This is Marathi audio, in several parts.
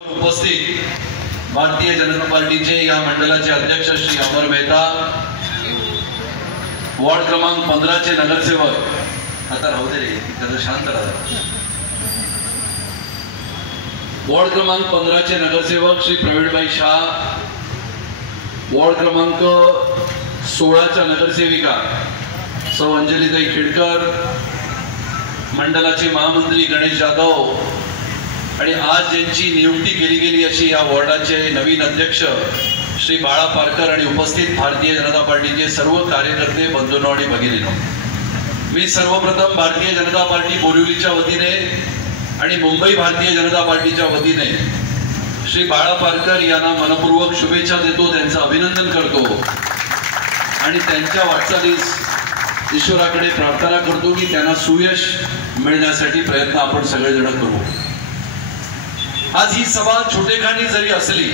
उपस्थित भारतीय जनता पार्टीचे या मंडळाचे अध्यक्ष श्री अमर मेहता, वार्ड क्रमांक 15 चे नगरसेवक, आता राहू दे जरा शांत राहा, वार्ड क्रमांक 15 चे नगरसेवक श्री प्रवीणभाई शाह, वार्ड क्रमांक 16 च्या नगरसेविका सौ अंजलीताई खेडकर, मंडळाचे महामंत्री गणेश जाधव आणि आज ज्यांची नियुक्ती केली गेली अशी या वॉर्डाचे नवीन अध्यक्ष श्री बाळा पारकर आणि उपस्थित भारतीय जनता पार्टीचे सर्व कार्यकर्ते, बंधूंनो आणि भगिनींनो, मी सर्वप्रथम भारतीय जनता पार्टी बोरिवलीच्या वतीने आणि मुंबई भारतीय जनता पार्टीच्या वतीने श्री बाळा पारकर यांना मनपूर्वक शुभेच्छा देतो, त्यांचं अभिनंदन करतो आणि त्यांच्या वाटचालीस ईश्वराकडे प्रार्थना करतो की त्यांना सुयश मिळण्यासाठी प्रयत्न आपण सगळेजण करू। आज ही सभा छोटेखानी जरी असली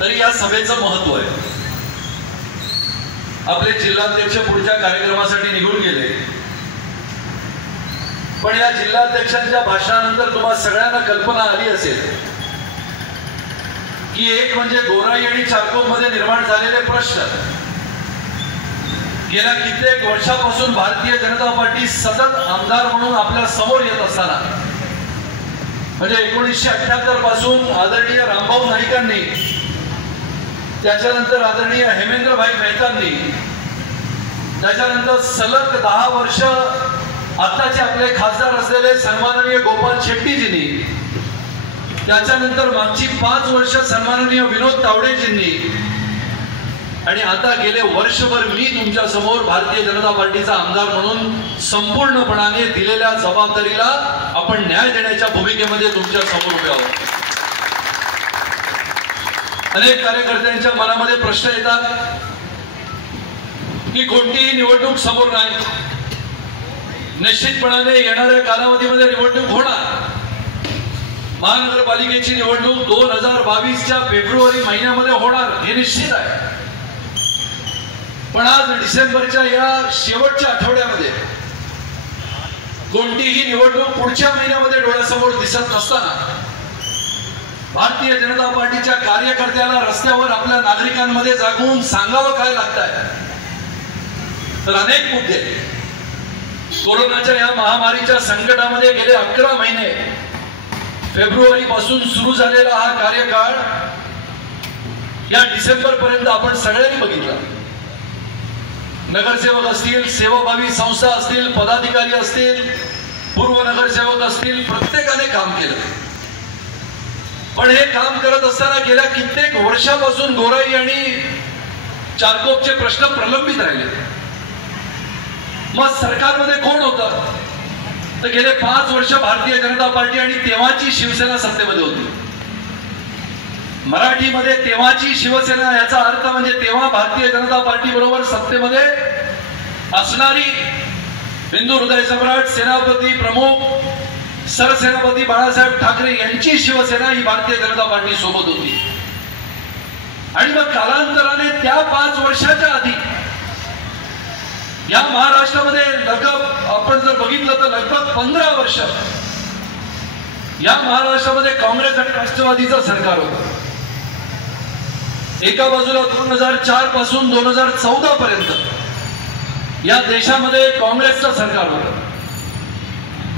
तरी या सभेचं महत्व आहे। आपले जिल्हाध्यक्ष पुढच्या कार्यक्रमासाठी निघून गेले, पण या जिल्हाध्यक्षांच्या भाषणानंतर तुम्हा सगळ्यांना कल्पना आली असेल की एक म्हणजे गोराई आणि चारकोप मध्ये निर्माण झालेले प्रश्न। गेल्या कित्येक वर्षापासून भारतीय जनता पार्टी सतत आमदार म्हणून आपल्या समोर येत असताना, म्हणजे 1978 पासून आदरणीय रामभाऊ नाईकांनी, त्याच्यानंतर आदरणीय हेमेंद्रभाई मेहतांनी, त्याच्यानंतर सलग 10 वर्ष आताचे आपले खासदार असलेले सन्माननीय गोपाल शेट्टीजींनी, त्याच्यानंतर मागची 5 वर्ष सन्माननीय विनोद तावडेजींनी आणि आता गेले वर्षभर मी तुमच्या समोर भारतीय जनता पार्टीचा आमदार म्हणून संपूर्णपणाने दिलेल्या जबाबदारीला आपण न्याय देण्याच्या भूमिकेमध्ये तुमच्या समोर उभे आहोत। अनेक कार्यकर्त्यांच्या मनामध्ये प्रश्न येतात की कोणतीही निवडणूक समोर नाही, निश्चितपणाने येणाऱ्या कालावधीमध्ये निवडणूक होणार। महानगरपालिकेची निवडणूक 2022च्या फेब्रुवारी महिन्यामध्ये होणार हे निश्चित आहे, पण आज डिसेंबरच्या या शेवटच्या आठवड्यामध्ये कोणतीही निवडणूक पुढच्या महिन्यामध्ये डोळ्यासमोर दिसत नसताना भारतीय जनता पार्टीच्या कार्यकर्त्याला रस्त्यावर आपल्या नागरिकांमध्ये जागून सांगावं काय लागतंय, तर अनेक मुद्दे। कोरोनाच्या या महामारीच्या संकटामध्ये गेले 11 महिने, फेब्रुवारी पासून सुरू झालेला हा कार्यकाळ या डिसेंबर पर्यंत आपण सगळ्यांनी बघितला। नगरसेवक असतील, सेवाभावी संस्था असतील, पदाधिकारी असतील, पूर्व नगरसेवक असतील, प्रत्येकाने काम केलं, पण हे काम करत असताना गेल्या कित्येक वर्षापासून गोराई आणि चारकोपचे प्रश्न प्रलंबित राहिले। मग सरकारमध्ये कोण होतं, तर गेले 5 वर्ष भारतीय जनता पार्टी आणि तेव्हाची शिवसेना सत्तेमध्ये होती। मराठीमध्ये तेव्हाची शिवसेना याचा अर्थ म्हणजे तेव्हा भारतीय जनता पार्टी बरोबर सत्तेमध्ये असणारी हिंदू हृदय सम्राट, सेनापती प्रमुख, सरसेनापती बाळासाहेब ठाकरे यांची शिवसेना ही भारतीय जनता पार्टी सोबत होती। आणि मग कालांतराने त्या 5 वर्षाच्या आधी या महाराष्ट्रामध्ये लगभग आपण जर बघितलं तर लगभग 15 वर्ष या महाराष्ट्रामध्ये काँग्रेस आणि राष्ट्रवादीचं सरकार होतं। एका बाजूला 2004 पासून 2014 पर्यंत या देशामध्ये काँग्रेसचं सरकार होतं,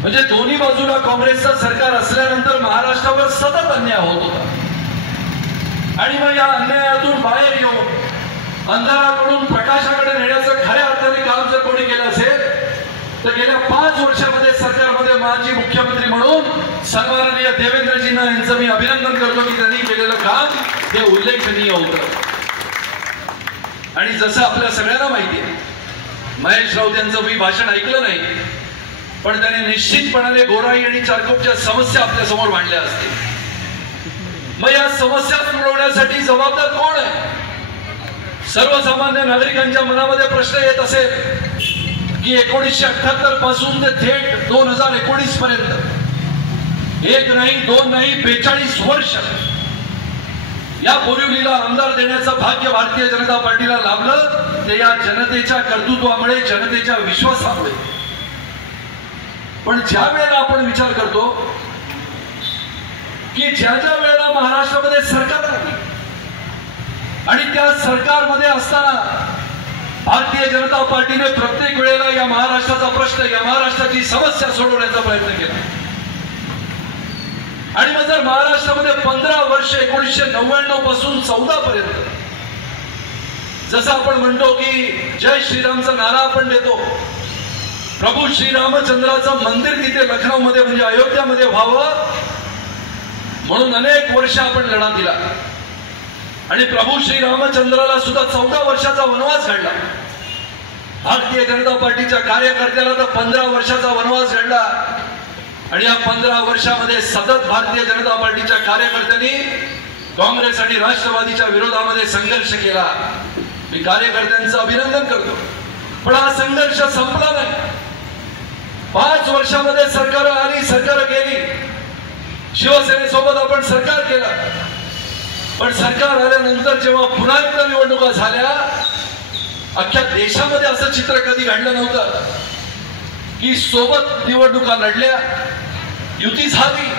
म्हणजे दोन्ही बाजूला काँग्रेसचं सरकार असल्यानंतर महाराष्ट्रावर सतत अन्याय होत होता। आणि मग या अन्यायातून बाहेर येऊन अंधाराकडून प्रकाशाकडे नेण्याचं खऱ्या अर्थाने काम जर कोणी केलं असेल तर गेल्या 5 वर्षामध्ये सरकारमध्ये माजी मुख्यमंत्री म्हणून सन्माननीय देवेंद्रजींना यांचं मी अभिनंदन करतो की त्यांनी केलेलं काम हे उल्लेखनीय होतं। आणि जसं आपल्या सगळ्यांना माहिती आहे, महेश राऊत यांचं मी भाषण ऐकलं नाही, पण त्याने निश्चितपणाने गोराई आणि चारकोपच्या समस्या आपल्या समोर मांडल्या असतील। मग या समस्या सोडवण्यासाठी जबाबदार कोण आहे? सर्वसामान्य नागरिकांच्या मनामध्ये प्रश्न येत असेल की 1978 पासून ते थेट 2019 पर्यंत 1 नाही 2 नाही 42 वर्ष या बोरिवलीला आमदार देण्याचं भाग्य भारतीय जनता पार्टीला लाभलं, ते या जनतेच्या कर्तृत्वामुळे, जनतेच्या विश्वासामुळे। पण ज्या वेळेला आपण विचार करतो की ज्या ज्या वेळेला महाराष्ट्रामध्ये सरकार आली आणि त्या सरकारमध्ये असताना भारतीय जनता पार्टीने प्रत्येक वेळेला या महाराष्ट्राचा प्रश्न, या महाराष्ट्राची समस्या सोडवण्याचा प्रयत्न केला. आणि मग जर महाराष्ट्रामध्ये 15 वर्ष 1999 पासून 14 पर्यंत जसं आपण म्हणतो की जय श्रीरामचा नारा आपण देतो, प्रभू श्रीरामचंद्राचं मंदिर तिथे लखनौ मध्ये म्हणजे अयोध्यामध्ये व्हावं म्हणून अनेक वर्ष आपण लढा दिला. आणि प्रभू श्रीरामचंद्राला सुद्धा 14 वर्षाचा वनवास घडला. भारतीय जनता पार्टीच्या कार्यकर्त्याला तर 15 वर्षाचा वनवास घडला. आणि या 15 वर्षामध्ये सतत भारतीय जनता पार्टीच्या कार्यकर्त्यांनी काँग्रेस आणि राष्ट्रवादीच्या विरोधामध्ये संघर्ष केला. मी कार्यकर्त्यांचं अभिनंदन करतो. पण हा संघर्ष संपला नाही. 5 वर्षामध्ये सरकार आली, सरकार गेली. शिवसेनेसोबत आपण सरकार केलं. पण सरकार आल्यानंतर जेव्हा पुन्हा एकदा निवडणुका झाल्या, अख्ख्या देशामध्ये असं चित्र कधी घडलं नव्हतं की सोबत निवडणुका लढल्या, युती झाली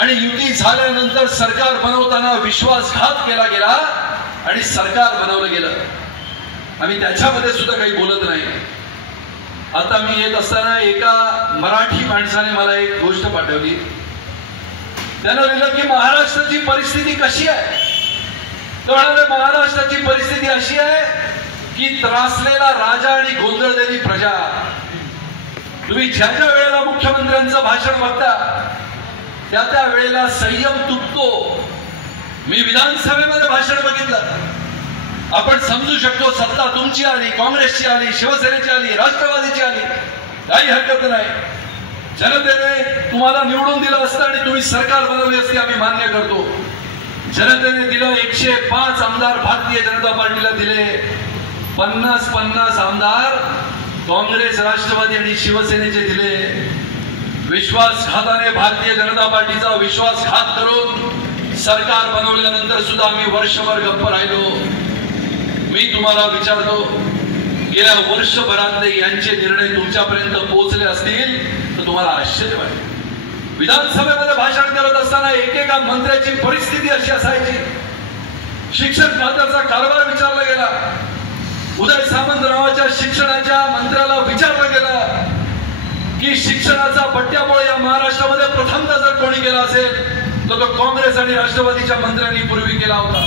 आणि युती झाल्यानंतर सरकार बनवताना विश्वासघात केला गेला आणि सरकार बनवलं गेलं. आम्ही त्याच्यामध्ये सुद्धा काही बोलत नाही. आता मी येत असताना एका मराठी माणसाने मला एक गोष्ट पाठवली. त्यानं लिहिलं की महाराष्ट्राची परिस्थिती कशी आहे. तो म्हणाले महाराष्ट्राची परिस्थिती अशी आहे की त्रासलेला राजा आणि गोंधळलेली प्रजा. तुम्ही ज्या ज्या वेळेला मुख्यमंत्र्यांचं भाषण बघता त्या त्या वेळेला संयम तुटतो. मी विधानसभेमध्ये भाषण बघितलं. आपण समजू शकतो सत्ता तुमची आली, काँग्रेसची आली, शिवसेनेची आली, राष्ट्रवादीची आली, काही हरकत नाही. जनतेने तुम्हाला निवडून दिलं असतं आणि तुम्ही सरकार बनवली असती, आम्ही मान्य करतो. जनतेने दिलं 105 आमदार भारतीय जनता पार्टीला दिले. 50 आमदार काँग्रेस, राष्ट्रवादी आणि शिवसेनेचे दिले. विश्वासघाताने भारतीय जनता पार्टीचा विश्वासघात करून सरकार बनवल्यानंतर सुद्धा आम्ही वर्षभर गप्प राहिलो. मी तुम्हाला विचारतो, गेल्या वर्षभरातले यांचे निर्णय तुमच्यापर्यंत पोहोचले असतील तर तुम्हाला आश्चर्य वाटेल. विधानसभेमध्ये भाषण करत असताना एकेका मंत्र्याची परिस्थिती अशी असायची. शिक्षण खात्याचा कारभार विचारला गेला. उदय सामंत नावाच्या शिक्षणाच्या मंत्र्याला विचारलं गेलं की शिक्षणाचा बट्ट्याबोळ या महाराष्ट्रामध्ये प्रथमतः जर कोणी केला असेल तर तो काँग्रेस आणि राष्ट्रवादीच्या मंत्र्यांनी पूर्वी केला होता.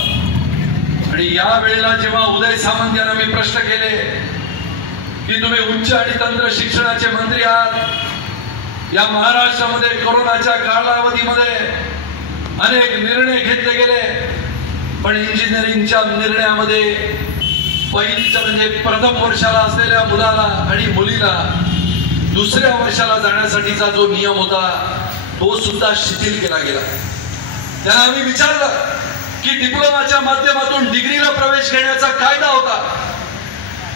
आणि या वेळेला जेव्हा उदय सामंत यांना मी प्रश्न केले की तुम्ही उच्च आणि तंत्र शिक्षणाचे मंत्री आहात, या महाराष्ट्रामध्ये कोरोनाच्या कालावधीमध्ये अनेक निर्णय घेतले गेले, पण इंजिनिअरिंगच्या निर्णयामध्ये पहिलीच्या म्हणजे प्रथम वर्षाला असलेल्या मुलाला आणि मुलीला दुसऱ्या वर्षाला जाण्यासाठीचा जो नियम होता तो सुद्धा शिथिल केला गेला. त्यांना आम्ही विचारलं की डिप्लोमाच्या माध्यमातून डिग्रीला प्रवेश घेण्याचा कायदा होता,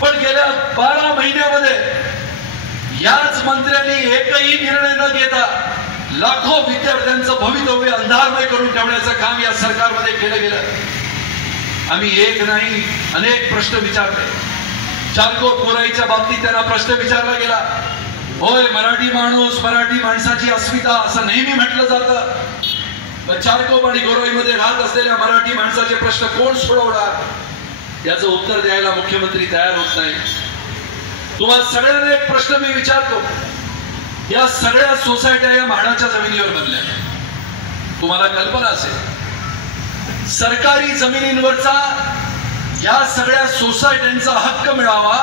पण गेल्या 12 महिन्यामध्ये याच मंत्र्यांनी एकही निर्णय न घेता लाखो विद्यार्थ्यांचं भवितव्य अंधारमय करून ठेवण्याचं काम या सरकारमध्ये केलं गेलं. आम्ही एक नाही अनेक प्रश्न विचारले. चारकोप गोराईच्या बाबतीत त्यांना प्रश्न विचारला गेला. होय, मराठी माणूस, मराठी माणसाची अस्मिता असं नेहमी म्हटलं जातं, पण चारकोप आणि गोराईमध्ये राहत असलेल्या मराठी माणसाचे प्रश्न कोण सोडवणार याचं उत्तर द्यायला मुख्यमंत्री तयार होत नाही. तुम्हाला सगळ्यांना एक प्रश्न मी विचारतो, या सगळ्या सोसायट्या या म्हाडाच्या जमिनीवर बनल्या. तुम्हाला कल्पना असेल सरकारी जमिनींवरचा या सगळ्या सोसायट्यांचा हक्क मिळावा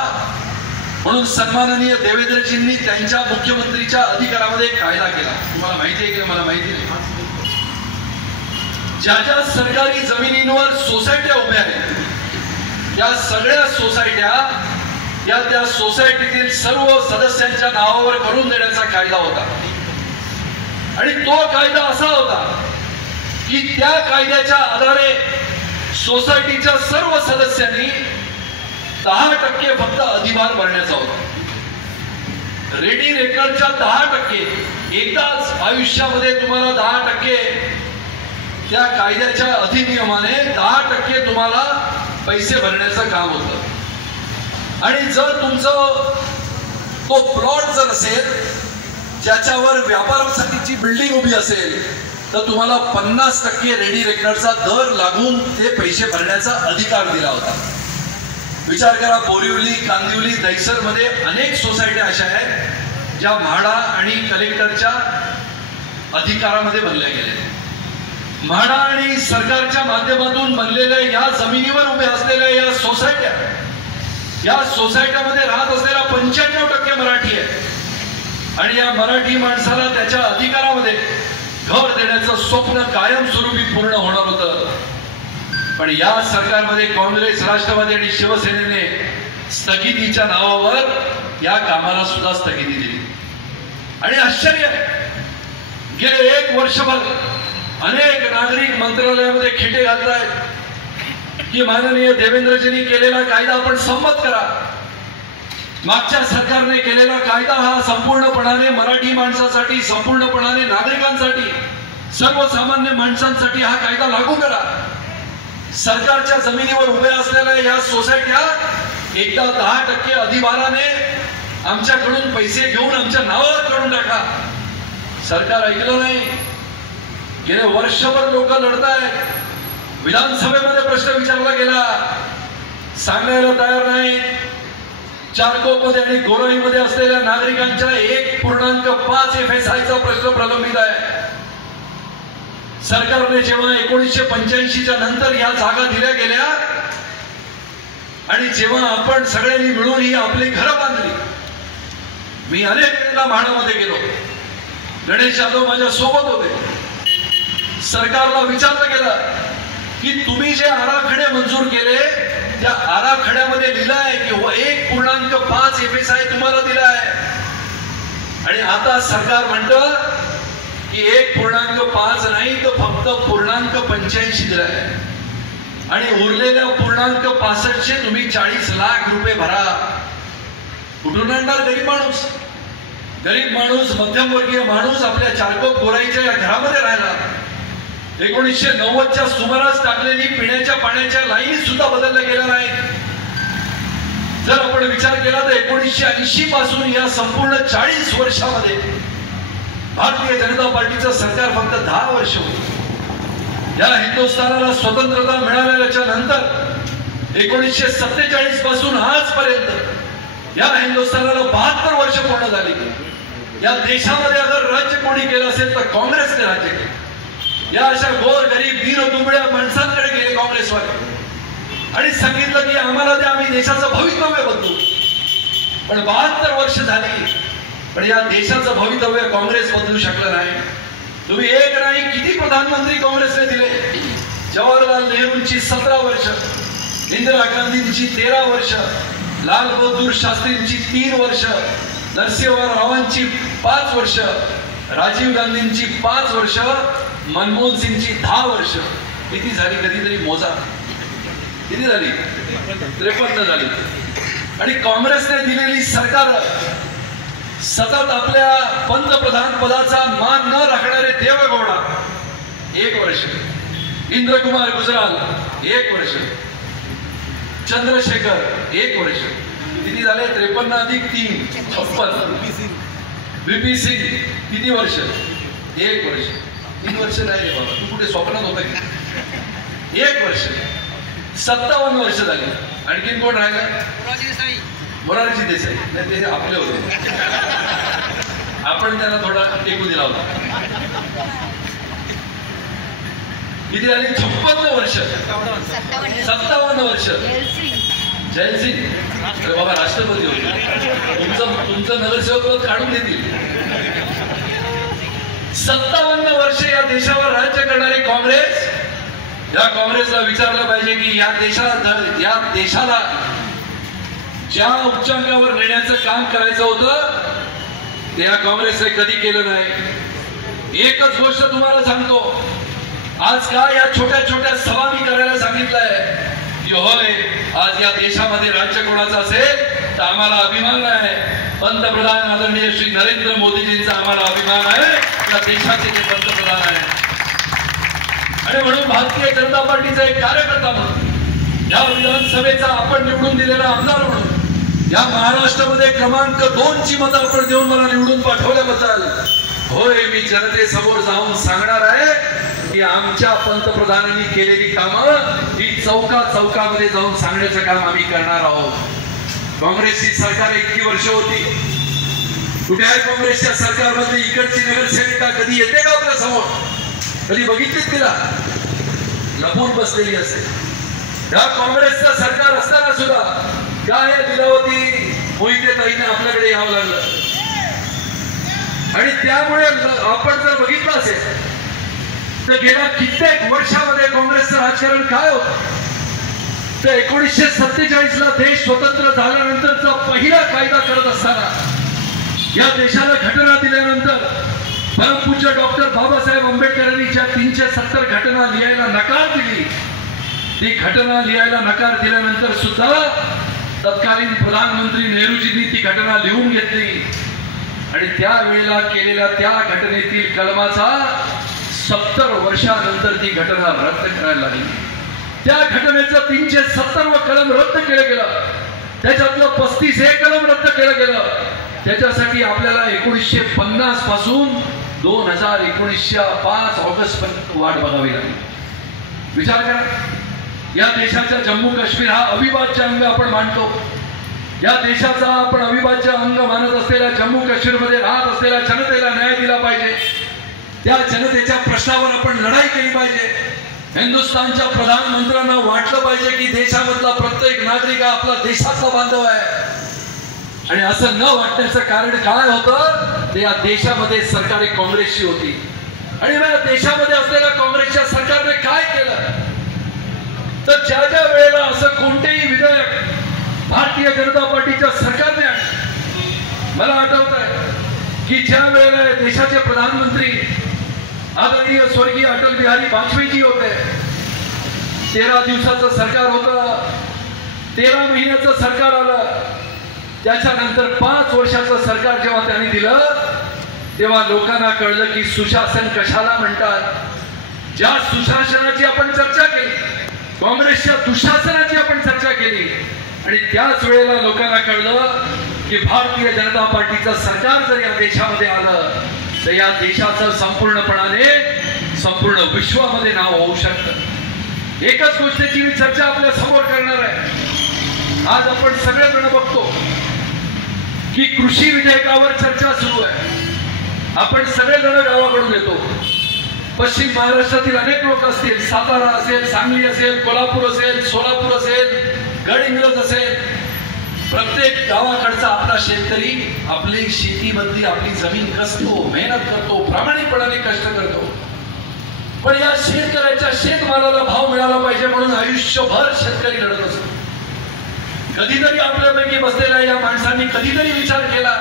म्हणून सन्माननीय देवेंद्रजींनी त्यांच्या मुख्यमंत्रीच्या अधिकारामध्ये कायदा केला. तुम्हाला माहिती आहे की मला माहिती नाही. ज्या ज्या सरकारी जमिनींवर सोसायट्या उभ्या आहेत त्या सगळ्या सोसायट्या या त्या सोसायटीतील सर्व सदस्यांच्या नावावर करून देण्याचा कायदा होता. आणि तो कायदा असा होता की त्या कायद्याच्या आधारे सोसायटीच्या सर्व सदस्यांनी 10% फक्त अधिभार भरण्याचा होता. रेडी रेकॉर्डच्या 10% एकदाच आयुष्यामध्ये तुम्हाला 10% त्या कायद्याच्या अधिनियमाने 10% तुम्हाला पैसे भरण्याचं काम होतं. आणि जर तुमचं तो प्लॉट जर असेल ज्याच्यावर व्यापारासाठीची बिल्डिंग उभी असेल तर तुम्हाला 50% रेडी रेकनरचा दर लागून ते पैसे भरण्याचा अधिकार दिला होता. विचार करा, बोरिवली, कांदिवली, दहिसर मध्ये अनेक सोसायट्या अशा आहेत ज्या म्हाडा आणि कलेक्टरच्या अधिकारामध्ये बनल्या गेल्या. म्हाडा आणि सरकारच्या माध्यमातून बनलेल्या या जमिनीवर उभे असलेल्या या सोसायट्यामध्ये राहत असलेला 95% मराठी आहे. आणि या मराठी माणसाला त्याच्या अधिकारामध्ये घर देण्याचं स्वप्न कायमस्वरूपी पूर्ण होणार होतं. पण या सरकारमध्ये काँग्रेस, राष्ट्रवादी आणि शिवसेनेने स्थगितीच्या नावावर या कामाला सुद्धा स्थगिती दिली. आणि आश्चर्य आहे, गेले 1 वर्षभर अनेक नागरिक मंत्रालयामध्ये खिटे घालतायत की माननीय देवेंद्रजींनी केलेला कायदा आपण संमत करा. मागच्या सरकारने केलेला कायदा हा संपूर्णपणाने मराठी माणसासाठी, संपूर्णपणाने नागरिकांसाठी, सर्वसामान्य माणसांसाठी हा कायदा लागू करा. सरकारच्या जमिनीवर उभ्या असलेल्या या सोसायट्या एकदा 10% अधिभाराने आमच्याकडून पैसे घेऊन आमच्या नावावर करून टाका. सरकार ऐकलं नाही. गेले वर्षभर लोक लढतायत. विधानसभेमध्ये प्रश्न विचारला गेला, सांगायला तयार नाही. चारकोपमध्ये आणि गोराईमध्ये असलेल्या नागरिकांच्या 1.5 FSIचा प्रश्न प्रलंबित आहे. सरकारने जेव्हा 1985च्या नंतर या जागा दिल्या गेल्या आणि जेव्हा आपण सगळ्यांनी मिळून ही आपली घरं बांधली, मी अनेक वेळेला म्हाडामध्ये गेलो, गणेश यादव माझ्या सोबत होते. सरकारला विचारलं गेलं की तुम्ही जे आराखडे मंजूर केले त्या आराखड्यामध्ये लिहिलंय की 1.5 FSI तुम्हाला दिलाय. आणि आता सरकार म्हणतं की 1.5 नाही तर फक्त 0.85 दिलाय. आणि उरलेल्या 0.65 तुम्ही 40 लाख रुपये भरा. कुठून आणणार गरीब माणूस? गरीब माणूस, मध्यमवर्गीय माणूस आपल्या चारकोप गोराईच्या या घरामध्ये राहिला. 1990च्या सुमारास टाकलेली पिण्याच्या पाण्याच्या लाईन सुद्धा बदलल्या गेल्या नाहीत. जर आपण विचार केला तर 1980 पासून या संपूर्ण 40 वर्षामध्ये भारतीय जनता पार्टीचं सरकार फक्त 10 वर्ष होतं. या हिंदुस्थानाला स्वतंत्रता मिळाल्याच्या नंतर 1947 पासून आजपर्यंत या हिंदुस्थानाला 72 वर्ष पूर्ण झाली. या देशामध्ये अगर राज्य कोणी केलं असेल तर काँग्रेसने राज्य केलं. या अशा गोर गरीब वीर दुबळ्या माणसांकडे गेले काँग्रेसवाले आणि सांगितलं की आम्हाला ते आम्ही देशाचं भवितव्य बदलू. पण 72 वर्ष झाली पण या देशाचं भवितव्य काँग्रेस बदलू शकलं नाही. तुम्ही एक नाही किती प्रधानमंत्री काँग्रेसने दिले. जवाहरलाल नेहरूंची 17 वर्ष, इंदिरा गांधींची 13 वर्ष, लाल बहादूर शास्त्रींची 3 वर्ष, नरसिंह रावांची 5 वर्ष, राजीव गांधींची 5 वर्ष, मनमोहन सिंगची 10 वर्ष. किती झाली कधीतरी मोजा? किती झाली? 53 झाली. आणि काँग्रेसने दिलेली सरकार सतत आपल्या पंतप्रधान पदाचा मान न राखणारे देवेगौडा 1 वर्ष, इंद्रकुमार गुजराल 1 वर्ष, चंद्रशेखर 1 वर्ष. किती झाले? 53 अधिक 3 56. VP सिंग किती वर्ष? 1 वर्ष. 3 वर्ष नाही रे बाबा, तू कुठे स्वप्नात होता की? 1 वर्ष. 57 वर्ष झाली. आणखीन कोण राहिलं? मोरारजी देसाई. नाही ते आपले होते, आपण त्यांना थोडा टेकू दिला होता. किती झाली? 56 वर्ष. 57 वर्ष. जयसिंग अरे बाबा राष्ट्रपती होते. तुमचं नगरसेवक काढून देतील. 57 वर्ष या देशावर राज्य करणारे काँग्रेस, या काँग्रेसला विचारलं पाहिजे की या देशाला ज्या उच्चांकावर नेण्याचं काम करायचं होतं ते या काँग्रेसने कधी केलं नाही. एकच गोष्ट तुम्हाला सांगतो, आज काय या छोट्या छोट्या सभा मी करायला सांगितलंय की होय आज या देशामध्ये राज्य कोणाचं असेल तर आम्हाला अभिमान आहे. पंतप्रधान आदरणीय श्री नरेंद्र मोदीजींचा आम्हाला अभिमान आहे. या देशाचे ते पंतप्रधान आहे. आणि म्हणून भारतीय जनता पार्टीचा एक कार्यकर्ता म्हणून, या विधानसभेचा आपण निवडून दिलेला आमदार म्हणून, या महाराष्ट्रामध्ये क्रमांक 2 ची मतं आपण देऊन मला निवडून पाठवल्याबद्दल होय, मी जनतेसमोर जाऊन सांगणार आहे की आमच्या पंतप्रधानांनी केलेली कामं ही चौकामध्ये जाऊन सांगण्याचं काम आम्ही करणार आहोत। काँग्रेसची सरकार इतकी वर्ष होती, कुठे आहे काँग्रेसच्या सरकारमध्ये इकडची नगरसेविका कधी येते का आपल्या समोर? कधी बघितलीत तिला? लपून बसलेली असते। त्या काँग्रेसचं सरकार असताना सुद्धा काय लीलावती मोहिते-ताईंना आपल्याकडे यावं लागलं आणि त्यामुळे आपण जर बघितलं असेल तर गेल्या कित्येक वर्षामध्ये काँग्रेसचं राजकारण काय होतं? तर 1947 ला देश स्वतंत्र झाल्यानंतरचा पहिला कायदा करत असताना, या देशाला घटना दिल्यानंतर परमपूज्य डॉक्टर बाबासाहेब आंबेडकरांनी ज्या 370 घटना लिहायला नकार दिली, ती घटना लिहायला नकार दिल्यानंतर सुद्धा तत्कालीन प्रधानमंत्री नेहरूजींनी ती घटना लिहून घेतली आणि त्यावेळेला केलेल्या त्या घटनेतील कलमाचा 70 वर्षानंतर ती घटना रद्द करायला लागली। त्या घटनेचं 370 कलम रद्द केलं गेलं, त्याच्यातलं 35 कलम रद्द केलं गेलं। त्याच्यासाठी आपल्याला 1950 पासून 2019 ऑगस्ट पर्यंत वाट बघावी लागली। विचार करा, या देशाचा जम्मू काश्मीर हा अविभाज्य अंग आपण मानतो, या देशाचा आपण अविभाज्य अंग मानत असलेल्या जम्मू काश्मीरमध्ये राहत असलेल्या जनतेला न्याय दिला पाहिजे, त्या जनतेच्या प्रश्नावर आपण लढाई केली पाहिजे। हिंदुस्थानच्या प्रधानमंत्र्यांना वाटलं पाहिजे की देशामधला प्रत्येक नागरिक आपला देशाचा बांधव आहे आणि असं न वाटण्याचं कारण काय होतं? ते या देशामध्ये सरकार काँग्रेसची होती आणि या देशामध्ये असलेल्या काँग्रेसच्या सरकारने काय केलं तर ज्या वेळेला असं कोणतेही विधेयक भारतीय जनता पार्टीच्या सरकारने आणलं, मला आठवत आहे की ज्या वेळेला देशाचे प्रधानमंत्री आदरणीय स्वर्गीय अटल बिहारी वाजपेयीजी होते, 13 दिवसाचं सरकार होतं, 13 महिन्याचं सरकार आलं, त्याच्यानंतर 5 वर्षाचं सरकार जेव्हा त्यांनी दिलं तेव्हा लोकांना कळलं की सुशासन कशाला म्हणतात। ज्या सुशासनाची आपण चर्चा केली, काँग्रेसच्या दुःशासनाची आपण चर्चा केली आणि त्याच वेळेला लोकांना कळलं की भारतीय जनता पार्टीचं सरकार जर या देशामध्ये आलं तर या देशाचं संपूर्णपणाने संपूर्ण विश्वामध्ये नाव होऊ शकतं। एकच गोष्टीची मी चर्चा आपल्या समोर करणार आहे। आज आपण सगळेजण बघतो की कृषी विधेयकावर चर्चा सुरू आहे। आपण सगळेजण गावाकडून येतो, पश्चिम महाराष्ट्रातील अनेक लोक असतील, सातारा असेल, सांगली असेल, कोल्हापूर असेल, सोलापूर असेल, गडहिंग्लज असेल, प्रत्येक गावाकडचा आपला शेतकरी आपली शेतीमधली आपली जमीन कसतो, मेहनत करतो, प्रामाणिकपणाने कष्ट करतो, पण या शेतकऱ्याच्या शेतमालाला भाव मिळाला पाहिजे म्हणून आयुष्यभर शेतकरी लढत असतो। कधीतरी आपल्यापैकी बसलेल्या या माणसांनी कधीतरी विचार केला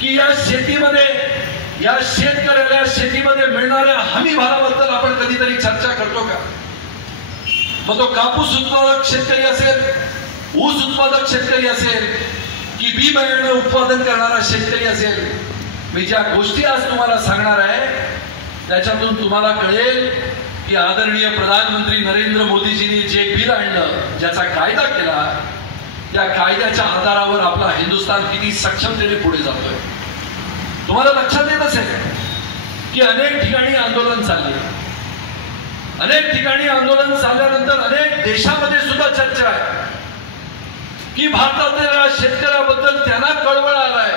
की या शेतीमध्ये, या शेतकऱ्याला शेतीमध्ये मिळणाऱ्या हमी भावाबद्दल आपण कधीतरी चर्चा करतो का? मग तो कापूस उत्पादक शेतकरी असेल, ऊस उत्पादक शेतकरी असेल की बी बियाणं उत्पादन करणारा शेतकरी असेल, मी ज्या गोष्टी आज तुम्हाला सांगणार आहे त्याच्यातून तुम्हाला कळेल की आदरणीय प्रधानमंत्री नरेंद्र मोदीजींनी जे बिल आणलं, ज्याचा कायदा केला, त्या कायद्याच्या आधारावर आपला हिंदुस्थान किती सक्षमतेने पुढे जातोय। तुम्हाला लक्षात येत असेल की अनेक ठिकाणी आंदोलन चालले, अनेक ठिकाणी आंदोलन चालल्यानंतर अनेक देशामध्ये सुद्धा चर्चा आहे की भारतातल्या शेतकऱ्याबद्दल त्यांना कळवळ आलाय।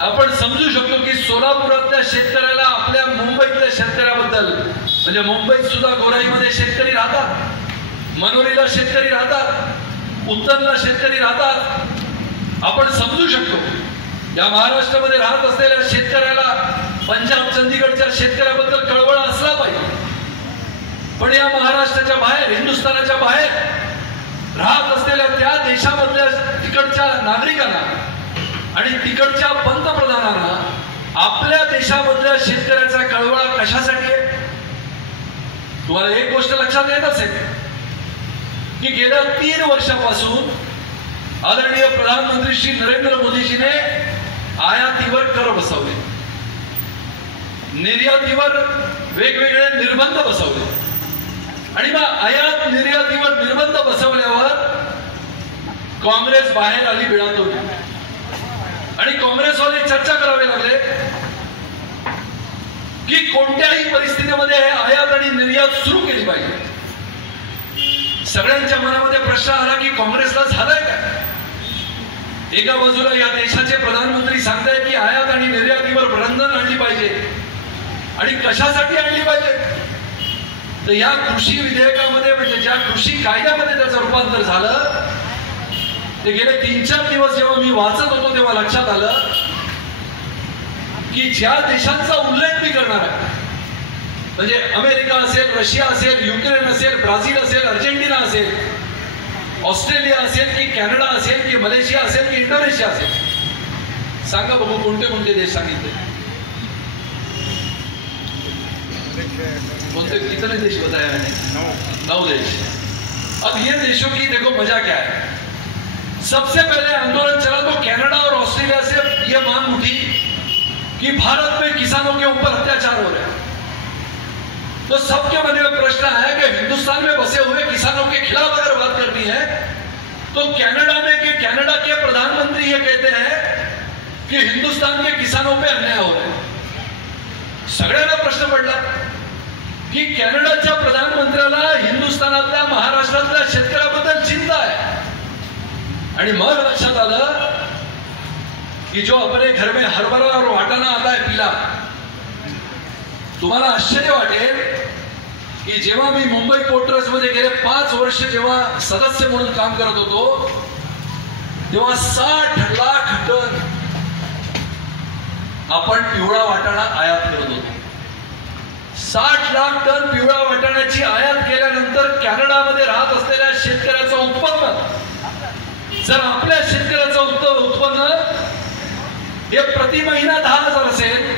आपण समजू शकतो की सोलापुरातल्या शेतकऱ्याला आपल्या मुंबईतल्या शेतकऱ्याबद्दल, म्हणजे मुंबईत सुद्धा गोराईमध्ये शेतकरी राहतात, मनोरीला शेतकरी राहतात, उत्तरला शेतकरी राहतात, आपण समजू शकतो या महाराष्ट्रामध्ये राहत असलेल्या शेतकऱ्याला पंजाब चंदीगडच्या शेतकऱ्याबद्दल कळवळ असला पाहिजे, पण या महाराष्ट्राच्या बाहेर, हिंदुस्थानाच्या बाहेर राहत असलेल्या त्या देशामधल्या तिकडच्या नागरिकांना आणि तिकडच्या पंतप्रधानांना आपल्या देशामधल्या शेतकऱ्याचा कळवळा कशासाठी आहे? तुम्हाला एक गोष्ट लक्षात येत असेल की गेल्या 3 वर्षापासून आदरणीय प्रधानमंत्री श्री नरेंद्र मोदीजीने आयातीवर कर बसवले, निर्यातीवर वेगवेगळे निर्बंध बसवले आणि मग आयात निर्यातीवर निर्बंध बसवल्यावर काँग्रेस बाहेर आली बिळातून आणि काँग्रेसवाले चर्चा करावे लागले की कोणत्याही परिस्थितीमध्ये आयात आणि निर्यात सुरू केली पाहिजे. सगळ्यांच्या मनामध्ये प्रश्न आला की काँग्रेसला झालंय काय? एका बाजूला या देशाचे प्रधानमंत्री सांगतायत की आयात आणि निर्यातीवर बंधन आणली पाहिजे, आणि कशासाठी आणली पाहिजे? तर या कृषी विधेयकामध्ये, म्हणजे ज्या कृषी कायद्यामध्ये त्याचं रूपांतर झालं, ते गेले 3-4 दिवस जेव्हा मी वाचत होतो तेव्हा लक्षात आलं की ज्या देशांचा उल्लेख मी करणार आहे, म्हणजे अमेरिका असेल, रशिया असेल, युक्रेन असेल, ब्राझील असेल, अर्जेंटिना असेल, ऑस्ट्रेलिया असेल की कॅनडा असेल की मलेशिया असेल की इंडोनेशिया असेल, सांगा बघू कोणते कोणते देश सांगितले? कौन-से कितने देश बताया मैंने? 9 देश. अब ये देशों की देखो मजा क्या है. सबसे पहले आंदोलन चला तो कनाडा और ऑस्ट्रेलिया से ये मांग उठी कि भारत में किसानों के ऊपर अत्याचार हो रहे हैं. तो सबके मन में प्रश्न आया कि हिंदुस्तान में बसे हुए किसानों के खिलाफ अगर बात करनी है तो कनाडा के प्रधानमंत्री ये कहते हैं कि हिंदुस्तान के किसानों पे अन्याय हो रहा है. सगळ्यांना प्रश्न पडला की कॅनडाच्या प्रधानमंत्र्याला हिंदुस्थानातल्या, महाराष्ट्रातल्या शेतकऱ्याबद्दल चिंता आहे. आणि मग लक्षात आलं की जो अपने घर में हरभरा और वाटाणा आता है पिला, तुम्हाला आश्चर्य वाटेल की जेव्हा मी मुंबई पोर्ट ट्रस्ट मध्ये गेले 5 वर्ष जेव्हा सदस्य म्हणून काम करत होतो, तेव्हा 60 लाख टन आपण पिवळा वाटाणा आयात करत होतो. 60 लाख टन पिवळा वाटाण्याची आयात केल्यानंतर कॅनडामध्ये राहत असलेल्या शेतकऱ्याचं उत्पन्न, जर आपल्या शेतकऱ्याचं उत्पन्न हे प्रति महिना 10,000 असेल,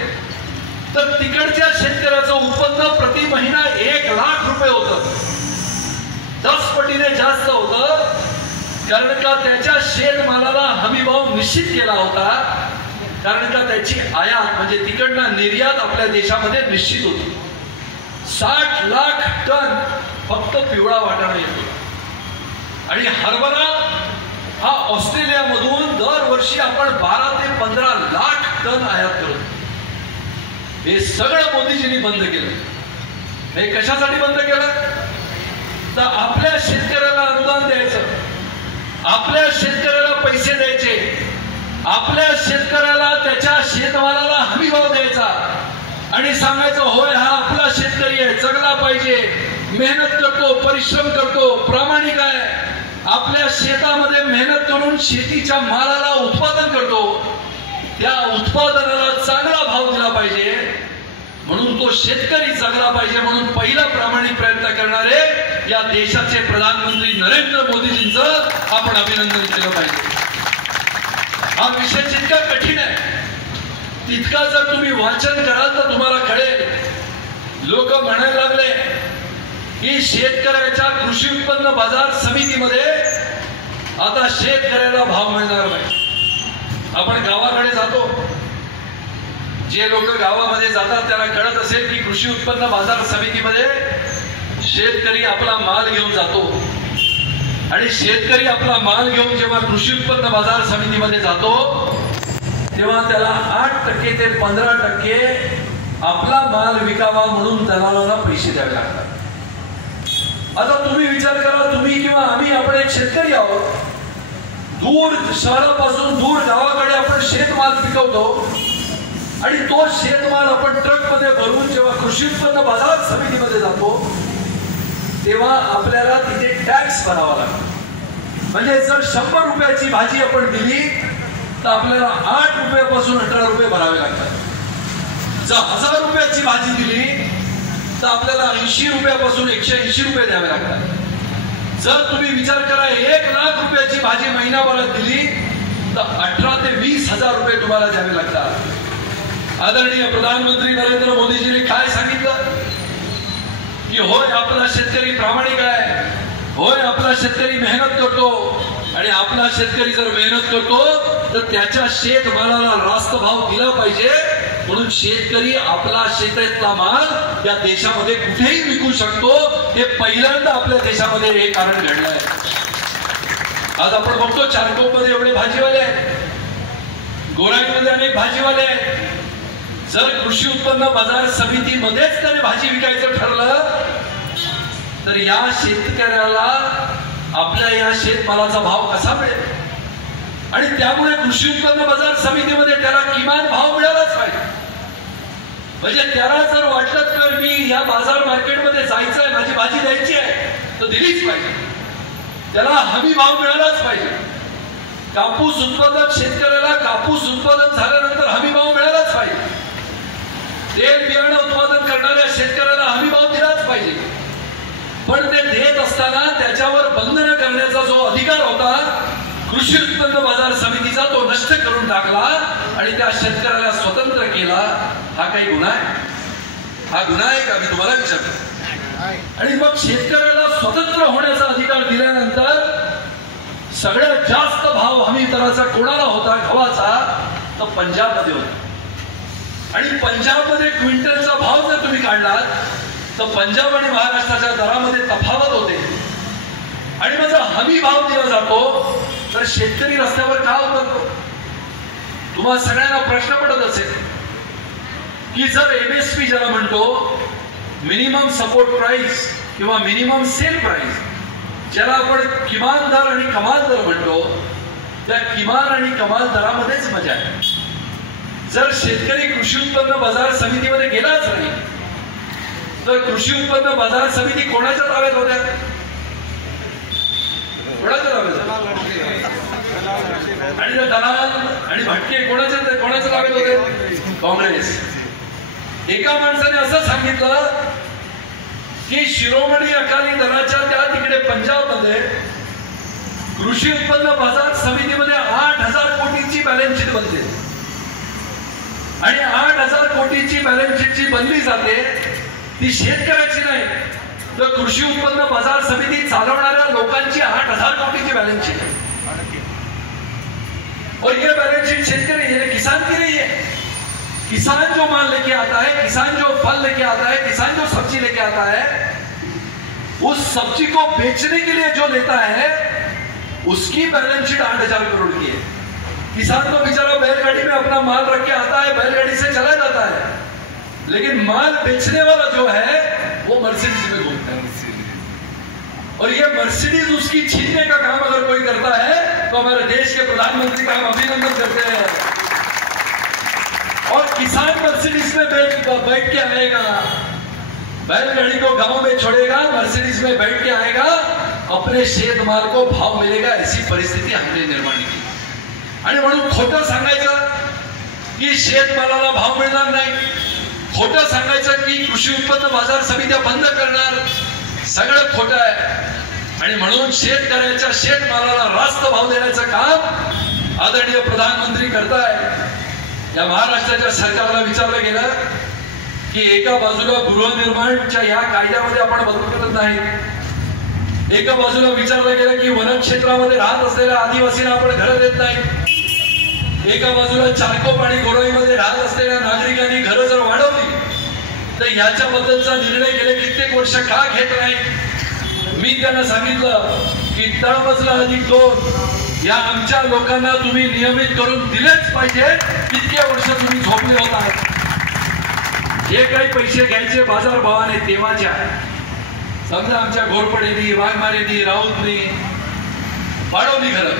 तर तिकडच्या शेतकऱ्याचं उत्पन्न प्रति महिना 1 लाख रुपये होतं. 10 पटीने जास्त होतं, कारण का त्याच्या शेतमालाला हमीभाव निश्चित केला होता, कारण का त्याची आयात म्हणजे तिकडनं निर्यात आपल्या देशामध्ये निश्चित होती. 60 लाख टन फक्त पिवळा वाटाणा येतो. आणि हरभरा हा ऑस्ट्रेलियामधून दरवर्षी आपण 12 ते 15 लाख टन आयात करतो. हे सगळं मोदीजींनी बंद केलं. हे कशासाठी बंद केलं? तर आपल्या शेतकऱ्याला अनुदान द्यायचं, आपल्या शेतकऱ्याला पैसे द्यायचे, आपल्या शेतकऱ्याला त्याच्या शेतमालाला हमीभाव द्यायचा आणि सांगायचं होय हा आपला शेतकरी आहे, जगला पाहिजे, मेहनत करतो, परिश्रम करतो, प्रामाणिक आहे, आपल्या शेतामध्ये मेहनत करून शेतीच्या मालाला उत्पादन करतो, त्या उत्पादनाला चांगला भाव दिला पाहिजे, म्हणून तो शेतकरी जगला पाहिजे. म्हणून पहिला प्रामाणिक प्रयत्न करणारे या देशाचे प्रधानमंत्री नरेंद्र मोदीजींचं आपण अभिनंदन केलं पाहिजे. हा विषय जितका कठीण आहे तितका जर तुम्ही वाचन कराल तर तुम्हाला कळेल. लोक म्हणायला लागले की शेतकऱ्याच्या कृषी उत्पन्न बाजार समितीमध्ये आता शेतकऱ्याला भाव मिळणार नाही. आपण गावाकडे जातो, जे लोक गावामध्ये जातात त्यांना कळत असेल की कृषी उत्पन्न बाजार समितीमध्ये शेतकरी आपला माल घेऊन जातो, आणि शेतकरी आपला माल घेऊन जेव्हा कृषी उत्पन्न बाजार समितीमध्ये जातो तेव्हा त्याला 8% ते 15% आपला माल विकावा म्हणून दलालाला पैसे द्यावे लागतात. आता तुम्ही विचार करा, तुम्ही किंवा आम्ही आपण एक शेतकरी आहोत, दूर शहरापासून दूर गावाकडे आपण शेतमाल पिकवतो आणि तो शेतमाल आपण ट्रकमध्ये भरून जेव्हा कृषी उत्पन्न बाजार समितीमध्ये जातो तेव्हा आपल्याला तिथे टॅक्स भरावा लागतो. म्हणजे जर 100 रुपयाची भाजी आपण दिली तर आपल्याला 8 रुपयापासून 18 रुपये भरावे लागतात. जर 1000 रुपयाची भाजी दिली तर आपल्याला 80 रुपयापासून 180 रुपये द्यावे लागतात. जर तुम्ही विचार करा 1 लाख रुपयाची भाजी महिनाभरात दिली तर 18 ते 20 हजार रुपये तुम्हाला द्यावे लागतात. आदरणीय प्रधानमंत्री नरेंद्र मोदीजींनी काय सांगितलं की होय आपला शेतकरी प्रामाणिक आहे, होय आपला शेतकरी मेहनत करतो, आणि आपला शेतकरी जर मेहनत करतो तर त्याच्या शेतमालाला रास्त भाव दिला पाहिजे, म्हणून शेतकरी आपला शेतातला माल या देशामध्ये कुठेही विकू शकतो. हे पहिल्यांदा आपल्या देशामध्ये हे कारण घडलंय. आज आपण बघतो चारकोपमध्ये एवढे भाजीवाले आहेत, गोराईमध्ये अनेक भाजीवाले आहेत. जर कृषी उत्पन्न बाजार समितीमध्येच त्याने भाजी विकायचं ठरलं तर या शेतकऱ्याला आपल्या या शेतमालाचा भाव कसा मिळेल? आणि त्यामुळे कृषी उत्पन्न बाजार समितीमध्ये त्याला किमान भाव मिळालाच पाहिजे. म्हणजे त्याला जर वाटत तर मी या बाजार मार्केटमध्ये जायचं आहे, माझी भाजी द्यायची आहे, तर दिलीच पाहिजे. त्याला हमी भाव मिळालाच पाहिजे. कापूस उत्पादक शेतकऱ्याला कापूस उत्पादन झाल्यानंतर हमी भाव मिळालाच पाहिजे. तेल बियाणं उत्पादन करणाऱ्या शेतकऱ्याला हमी भाव दिलाच पाहिजे. पण ते देत असताना त्याच्यावर बंधन करण्याचा जो अधिकार होता कृषी उत्पन्न बाजार समितीचा, तो नष्ट करून टाकला आणि त्या शेतकऱ्याला स्वतंत्र केला. हा काही गुन्हा आहे? हा गुन्हा आहे का? मी तुम्हाला विचारतो. आणि मग शेतकऱ्याला स्वतंत्र होण्याचा अधिकार दिल्यानंतर सगळ्यात जास्त भाव हमी दराचा कोणाला होता गव्हाचा? तर पंजाबमध्ये होता. आणि पंजाबमध्ये क्विंटलचा भाव जर तुम्ही काढलात तर पंजाब आणि महाराष्ट्राच्या दरामध्ये तफावत होते. आणि मग जर हमी भाव दिला जातो तर शेतकरी रस्त्यावर का उतरतो? तुम्हाला सगळ्यांना प्रश्न पडत असेल की जर MSP ज्याला म्हणतो, मिनिमम सपोर्ट प्राइस किंवा मिनिमम सेल प्राइस, ज्याला आपण किमान दर आणि कमाल दर म्हणतो, त्या किमान आणि कमाल दरामध्येच मजा आहे. जर शेतकरी कृषी उत्पन्न बाजार समितीमध्ये गेलाच नाही तर कृषी उत्पन्न बाजार समिती कोणाच्या ताब्यात होत्या? कोणाच्या ताब्यात? आणि दलाल आणि भटके कोणाच्या ताब्यात होते? काँग्रेस. एका माणसाने असं सांगितलं की शिरोमणी अकाली दलाच्या त्या तिकडे पंजाबमध्ये कृषी उत्पन्न बाजार समितीमध्ये 8,000 कोटीची बॅलन्स शीट बनते. आणि 8,000 कोटीची बॅलन्स शीटची बनली जाते ती शेतकऱ्याची नाही, तर कृषी उत्पन्न बाजार समिती चालवणाऱ्या लोकांची 8,000 कोटीची बॅलन्स शीट है. और ये बैलेंस शीट शेतकरी ये किसान की नहीं है. किसान जो माल लेके आता है, किसान जो फल लेके आता है, किसान जो सब्जी लेके आता है, उस सब्जी को बेचने के लिए जो लेता है उसकी बैलेंस शीट 8,000 करोड़ की है. किसान तो बेचारा बैलगाड़ी में अपना माल रख के आता है, बैलगाड़ी से चला जाता है, लेकिन माल बेचने वाला जो है वो मर्सिडीज में घूमता है. और ये मर्सिडीज उसकी छीनने का काम अगर कोई करता है तो हमारे देश के प्रधानमंत्री का हम अभिनंदन करते हैं. और किसान मर्सिडीज में बैठ के आएगा, बैलगाड़ी को गांव में छोड़ेगा, मर्सिडीज में बैठ के आएगा, अपने शेत माल को भाव मिलेगा. ऐसी परिस्थिती हमने निर्माण की. आणि म्हणून खोटं सांगायचं की शेतमालाला भाव मिळणार नाही, खोटं सांगायचं की कृषी उत्पन्न बाजार समित्या बंद करणार, सगळं खोटं आहे. आणि म्हणून शेतकऱ्याच्या शेतमालाला रास्त भाव देण्याचं काम आदरणीय प्रधानमंत्री करताय. या महाराष्ट्राच्या सरकारला विचारलं गेलं की एका बाजूला गृहनिर्माणच्या या कायद्यामध्ये आपण बदल करत नाही, एका बाजूला विचारलं गेलं की वन क्षेत्रामध्ये राहत असलेल्या आदिवासींना आपण घरं देत नाही, एका बाजूला चारकोप आणि गोराईमध्ये राहत असलेल्या नागरिकांनी घरं जर वाढवली तर याच्याबद्दलचा निर्णय गेले कित्येक वर्ष का घेत नाही. मी त्यांना सांगितलं की तळमजला अधिक 2 या आमच्या लोकांना तुम्ही नियमित करून दिलेच पाहिजे. इतके वर्ष तुम्ही झोपले होता. जे काही पैसे घ्यायचे बाजार भावाने तेव्हाच्या, समजा आमच्या घोरपडीनी, वाघमारेनी, राऊतनी वाढवली घरं,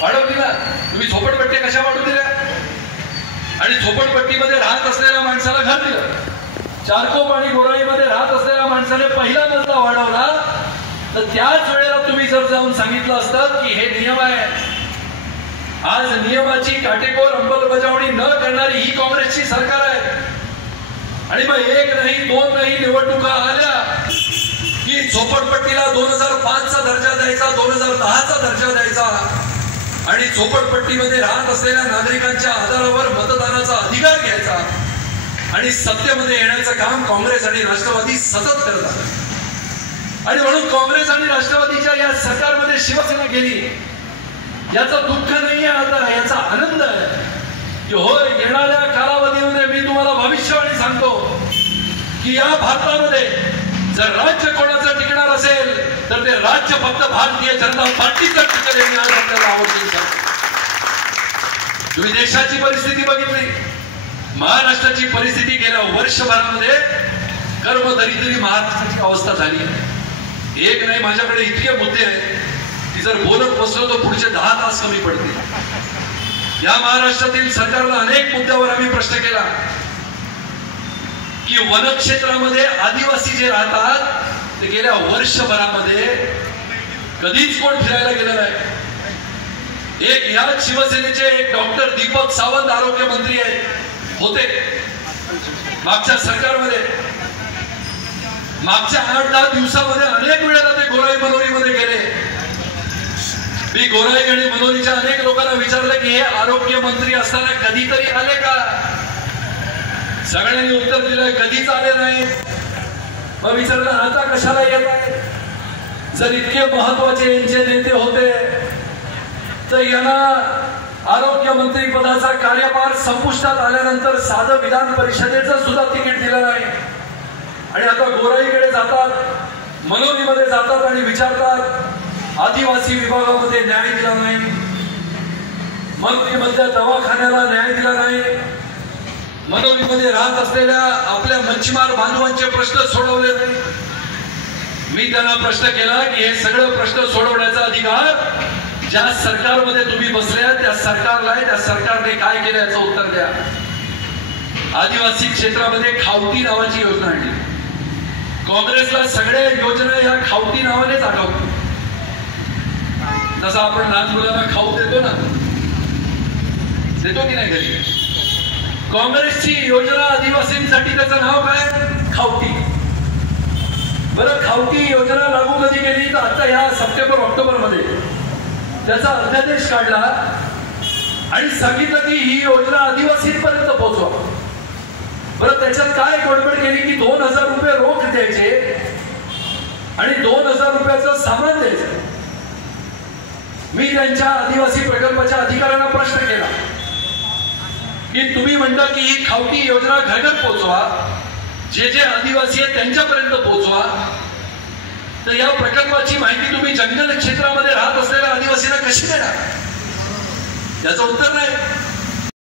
वाढवली ना. तुम्ही झोपडपट्ट्या कशा वाढवून दिल्या? आणि झोपडपट्टीमध्ये राहत असलेल्या माणसाला घर दिलं. चारकोप आणि गोराईमध्ये राहत असलेल्या माणसाने पहिला मजला वाढवला. तर त्याच वेळेला तुम्ही जर जाऊन सांगितलं असतं की हे नियम आहे, आज नियमाची काटेकोर अंमलबजावणी न करणारी ही काँग्रेसची सरकार आहे. आणि मग 1 नाही 2 नाही निवडणुका आल्या की झोपडपट्टीला 2005चा दर्जा द्यायचा, 2010चा दर्जा द्यायचा आणि झोपडपट्टीमध्ये राहत असलेल्या नागरिकांच्या आधारावर मतदानाचा अधिकार घ्यायचा आणि सत्तेमध्ये येण्याचं काम काँग्रेस आणि राष्ट्रवादी सतत करतात. आणि म्हणून काँग्रेस आणि राष्ट्रवादीच्या या सरकारमध्ये शिवसेना गेली याचं दुःख नाहीये, आता याचा आनंद आहे की होय, येणाऱ्या कालावधीमध्ये मी तुम्हाला भविष्यवाणी सांगतो की या भारतामध्ये जर राज्य कोणाचं टिकणार असेल तर ते राज्य फक्त भारतीय जनता पार्टीचं टिकेल. हे आज आपल्याला आवडते. तुम्ही देशाची परिस्थिती बघितली, महाराष्ट्राची परिस्थिती गेल्या वर्षभरामध्ये कर्मदरिद्री महाराष्ट्राची अवस्था झाली। एक नाही, माझ्याकडे इतके मुद्दे आहेत की जर बोलत बसलो तर पुढचे 10 तास कमी पडतील। या महाराष्ट्रातील सरकारला अनेक मुद्द्यावर आम्ही प्रश्न केला की वनक्षेत्रामध्ये आदिवासी जे राहतात ते गेल्या वर्षभरामध्ये कधीच कोण फिरायला गेलं नाही। एक या शिवसेनेचे एक डॉक्टर दीपक सावंत आरोग्य मंत्री होते मागच्या सरकारमध्ये। मागच्या 8-10 दिवसामध्ये अनेक वेळेला ते गोराई मनोरीमध्ये गेले। मी गोराई आणि मनोरीच्या अनेक लोकांना विचारलं की हे आरोग्य मंत्री असताना कधीतरी आले का? सगळ्यांनी उत्तर दिलं कधीच आले नाही। मग विचारलं आता कशाला येत आहे? जर इतके महत्वाचे यांचे नेते होते तर यांना आरोग्य मंत्री पदाचा कार्यभार संपुष्टात आल्यानंतर साधं विधान परिषदेचं सुद्धा तिकीट दिलं नाही। आणि आता गोराईकडे जातात, मनोरीमध्ये जातात आणि विचारतात आदिवासी विभागामध्ये न्याय दिला नाही, मंत्रीमधल्या दवाखान्याला न्याय दिला नाही, मनोरीमध्ये राहत असलेल्या आपल्या मच्छीमार बांधवांचे प्रश्न सोडवले नाही। मी त्यांना प्रश्न केला की हे सगळं प्रश्न सोडवण्याचा अधिकार ज्या सरकारमध्ये तुम्ही बसल्या त्या सरकारला आहे, त्या सरकारने काय केलं याचं उत्तर द्या। आदिवासी क्षेत्रामध्ये खावटी नावाची योजना आणली। काँग्रेसला सगळ्या योजना या खावटी नावानेच आठवतात। जसं आपण लहान मुलांना खाऊ देतो ना, देतो की नाही घरी? काँग्रेसची योजना आदिवासींसाठी त्याचं नाव काय? खावटी। बरं, खावटी योजना लागू कधी केली? तर आता या सप्टेंबर-ऑक्टोबर मध्ये त्याचा अध्यादेश काढला आणि सांगितलं की ही योजना आदिवासींपर्यंत पोहोचवा। बरं, त्याच्यात काय गडबड केली की 2000 रुपये रोख द्यायचे आणि 2000 रुपयाचं सामान द्यायचं। मी त्यांच्या आदिवासी प्रकल्पाच्या अधिकाऱ्यांना प्रश्न केला की तुम्ही म्हणता की ही खावटी योजना घरघर पोहोचवा, जे जे आदिवासी आहेत त्यांच्यापर्यंत पोहोचवा, तर या प्रकल्पाची माहिती तुम्ही जंगल क्षेत्रामध्ये राहत असलेल्या आदिवासींना कशी देणार? याचं उत्तर नाही।